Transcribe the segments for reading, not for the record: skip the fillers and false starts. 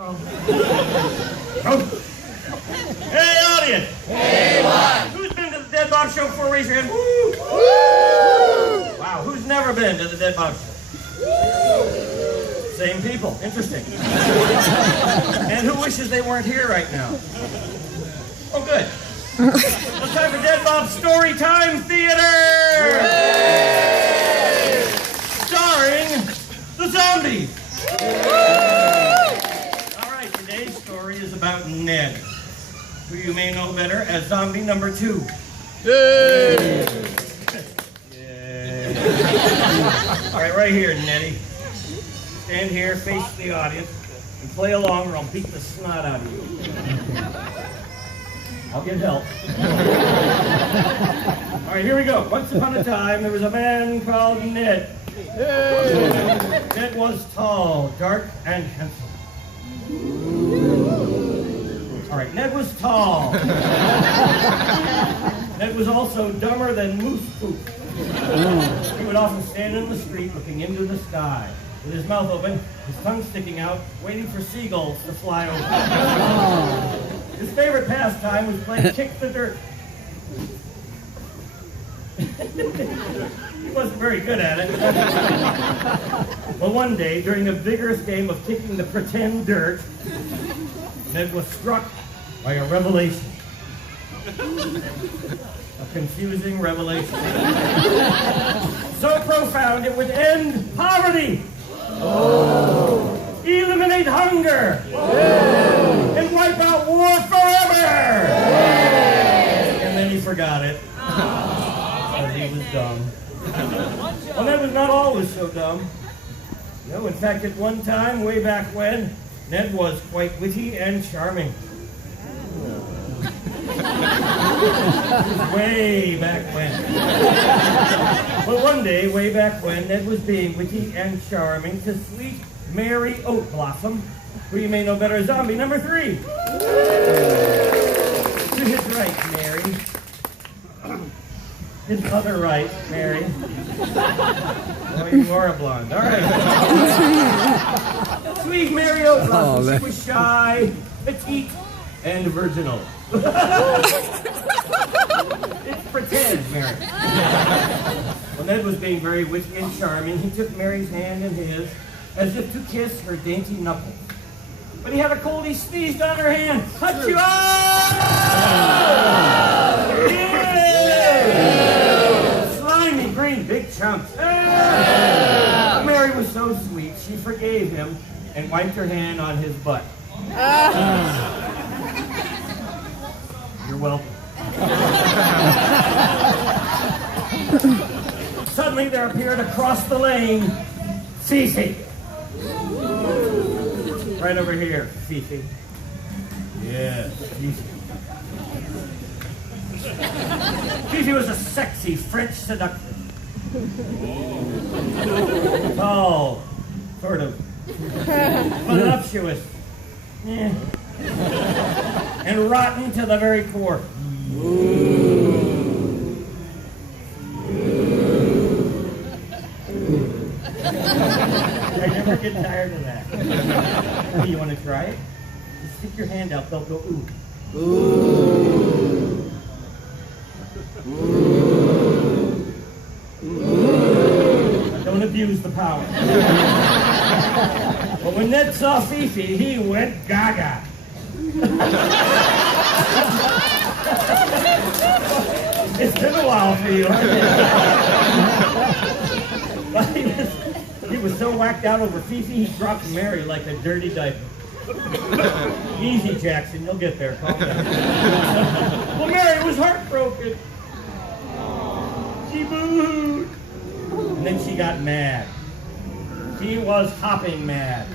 Oh. Hey, audience! Hey, what? Who's been to the Dead Bob Show before? Raise your hand. Woo! Woo! Wow, who's never been to the Dead Bob Show? Same people. Interesting. And who wishes they weren't here right now? Oh, good. It's time for Dead Bob's Storytime Theater! Yay! Starring the zombies. All right, today's story is about Ned, who you may know better as zombie number 2. Yay! Yay! All right, right here, Neddy. Stand here, face the audience, and play along or I'll beat the snot out of you. I'll get help. All right, here we go. Once upon a time, there was a man called Ned. Ned was tall, dark, and handsome. All right, Ned was tall. Ned was also dumber than moose poop. He would often stand in the street looking into the sky, with his mouth open, his tongue sticking out, waiting for seagulls to fly over. His favorite pastime was playing kick the dirt. He wasn't very good at it. But one day, during a vigorous game of kicking the pretend dirt, Ned was struck by a revelation. A confusing revelation. So profound it would end poverty. Oh. Eliminate hunger. Oh. And wipe out war forever. Oh. And then he forgot it. Because he was dumb. Well, Ned was not always so dumb. No, in fact, at one time, way back when, Ned was quite witty and charming. Way back when. But one day, way back when, Ned was being witty and charming to sweet Mary Oatblossom, who you may know better as zombie number 3. To his right, Mary. His other right, Mary. Oh, you are a blonde. All right. Sweet Mary Oatblossom. She was shy, petite, and virginal. It's pretend, Mary. When Ned was being very witty and charming, he took Mary's hand in his as if to kiss her dainty knuckles. But he had a cold, he sneezed on her hand. Achoo! Yeah! Slimy green big chunks. Mary was so sweet, she forgave him and wiped her hand on his butt. You're welcome. Suddenly there appeared across the lane Fifi. Right over here, Fifi. Yes, Fifi. Fifi was a sexy French seductress. Tall, sort of. Voluptuous. Yeah. And rotten to the very core. I never get tired of that. Hey, you want to try it? Just stick your hand out, they'll go ooh. Ooh. Ooh. Don't abuse the power. But when Ned saw Fifi, he went gaga. It's been a while for you, hasn't it? He was so whacked out over Fifi, he dropped Mary like a dirty diaper. Easy, Jackson, you'll get there. Calm down. Well, Mary was heartbroken. She booed. And then she got mad. She was hopping mad.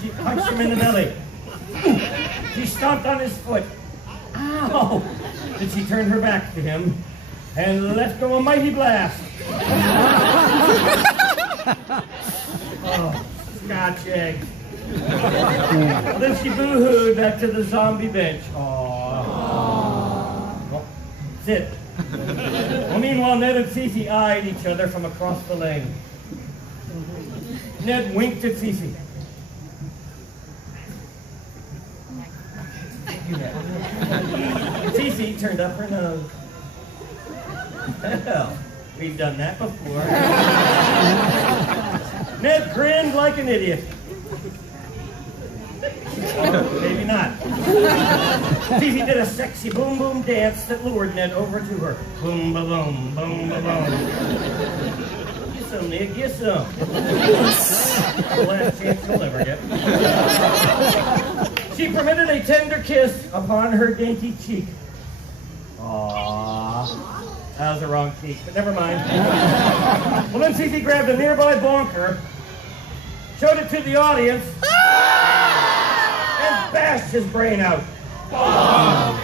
She punched him in the belly. She stomped on his foot. Ow! Then she turned her back to him and let go a mighty blast. Oh, Scotch egg. Then she boo-hooed back to the zombie bench. Aww. Well, sit. Well, meanwhile, Ned and Fifi eyed each other from across the lane. Ned winked at Fifi. Fifi turned up her nose. Well, we've done that before. Ned grinned like an idiot. Maybe not. Fifi did a sexy boom boom dance that lured Ned over to her. Boom ba boom, boom ba boom. Get some, Ned, get some. The last chance you'll ever get. She permitted a tender kiss upon her dainty cheek. Aww. That was the wrong cheek, but never mind. Well, then Fifi grabbed a nearby bonker, showed it to the audience, and bashed his brain out.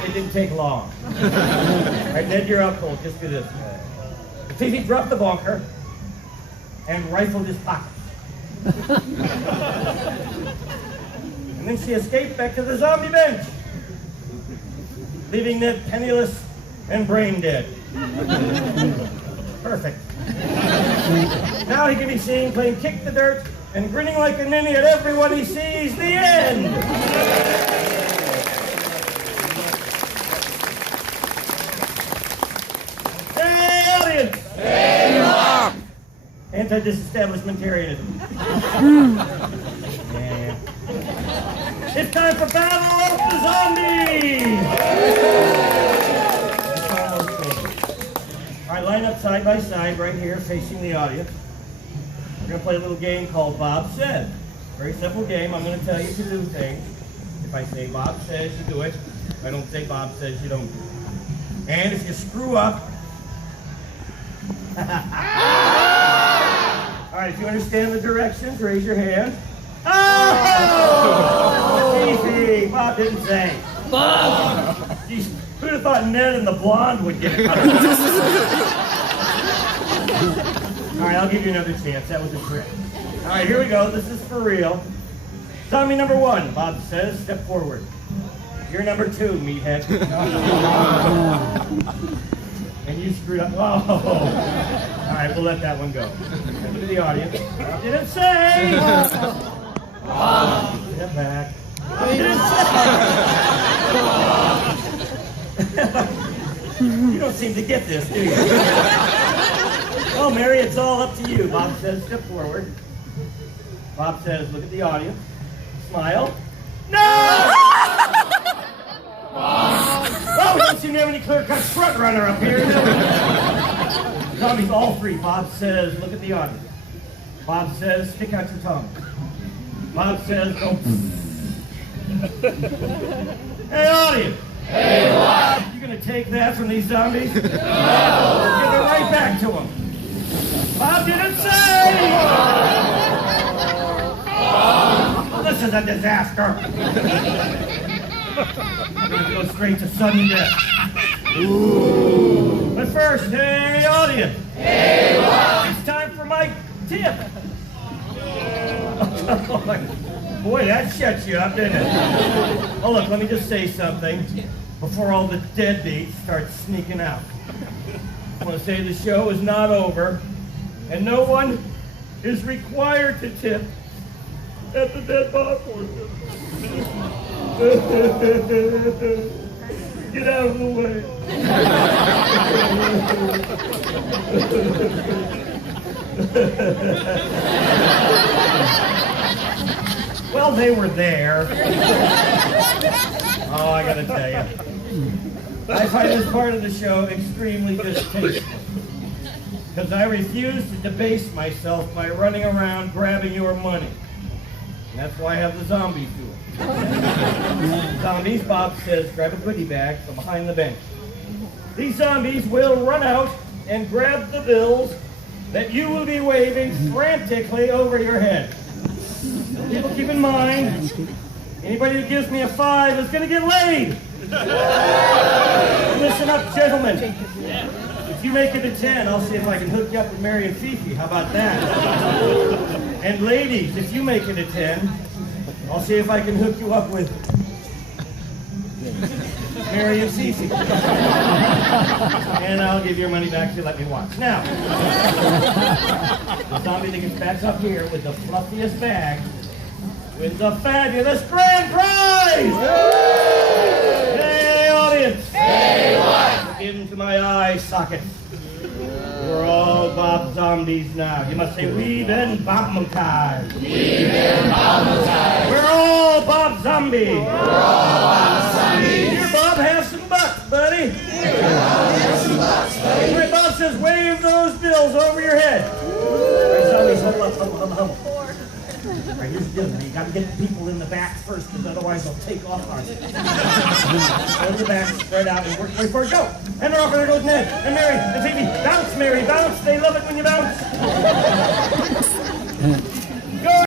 It didn't take long. All right, Ned, you're out cold. Just do this. Fifi dropped the bonker and rifled his pocket. And then she escaped back to the zombie bench, leaving Ned penniless and brain dead. Perfect. Now he can be seen playing kick the dirt and grinning like a ninny at everyone he sees. The end! Hey, audience! Hey, Mom! Anti-disestablishmentarianism. Yeah. It's time for Battle of the Zombies! All right, line up side by side right here facing the audience. We're going to play a little game called Bob Says. Very simple game. I'm going to tell you to do things. If I say Bob says, you do it. If I don't say Bob says, you don't do it. And if you screw up... All right, if you understand the directions, raise your hand. Oh! Easy. Bob didn't say. Bob! Jeez, who'd have thought Ned and the blonde would get it? All right, I'll give you another chance. That was a trick. All right, here we go. This is for real. Zombie number 1, Bob says, step forward. You're number 2, meathead. And you screwed up. Oh. All right, we'll let that one go. Look at the audience. Didn't say. Step back. Didn't say. You don't seem to get this, do you? Oh, Mary, it's all up to you. Bob says, step forward. Bob says, look at the audience. Smile. No! Oh, we don't seem to have any clear-cut front runner up here. Zombies, all 3. Bob says, look at the audience. Bob says, stick out your tongue. Bob says, go. Hey, audience. Hey, what? You gonna take that from these zombies? No. Give it right back to them. Bob didn't say. This is a disaster. We're gonna go straight to sudden death. Ooh. But first, hey, audience. Hey, what? It's time for my tip. Boy, that shuts you up, didn't it? Oh, look, let me just say something before all the deadbeats start sneaking out. I want to say the show is not over, and no one is required to tip at the dead Bob portion. Get out of the way. Well, they were there. Oh, I gotta tell you. I find this part of the show extremely distasteful. Because I refuse to debase myself by running around grabbing your money. And that's why I have the zombies do it. Zombies, Bob says, grab a goodie bag from behind the bench. These zombies will run out and grab the bills that you will be waving frantically over your head. People, keep in mind, anybody who gives me a 5 is going to get laid. Listen up, gentlemen. If you make it a 10, I'll see if I can hook you up with Mary and Fifi. How about that? And ladies, if you make it a 10, I'll see if I can hook you up with Mary and Fifi. And I'll give your money back if you let me watch. Now, the zombie that gets back up here with the fluffiest bag wins a fabulous grand prize! eye socket. We're all Bob Zombies now. You must say, we've been bombmatized. We've been bombmatized. We're all Bob Zombie. We're all Bob Zombie. Here, Bob, have some bucks, buddy. Here, Bob, have some bucks, buddy. All right, Bob says, wave those bills over your head. All right, zombies, hold up. All right, here's the deal. You got to get the people in the back first, because otherwise they'll take off on you. Go to the back, spread out, and work before you go. And they're off, and there goes Ned, and Mary, and Phoebe. Bounce, Mary, bounce. They love it when you bounce.